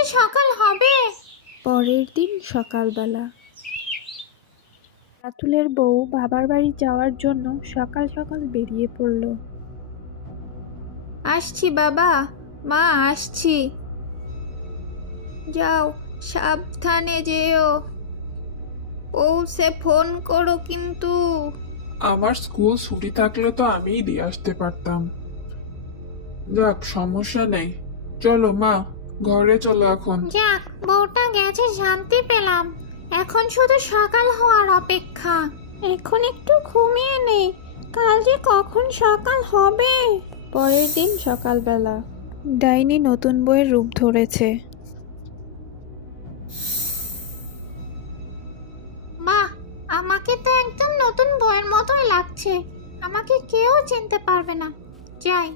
যে সকাল হবে। পরের দিন সকালবেলা রাতুলের বউ বাবার বাড়ি যাওয়ার জন্য সকাল সকাল বেরিয়ে পড়ল। আসছি বাবা, মা আসছি। যাও, সাবধানে যেও, পৌঁছে ফোন করো কিন্তু। আমার স্কুল ছুটি থাকলে তো আমিই দিয়ে আসতে পারতাম। যাক, সমস্যা নেই। চলো মা, ঘরে চলো এখন। যাক, বউটা গেছে, শান্তি পেলাম। এখন শুধু সকাল হওয়ার অপেক্ষা। এখন একটু ঘুমিয়ে নেই, কাল যে কখন সকাল হবে। পরের দিন সকালবেলা ডাইনি নতুন বইয়ের রূপ ধরেছে। বাহ, আমাকে তো একদম নতুন বইয়ের মতোই লাগছে। আমাকে কেউ চিনতে পারবে না। যাই,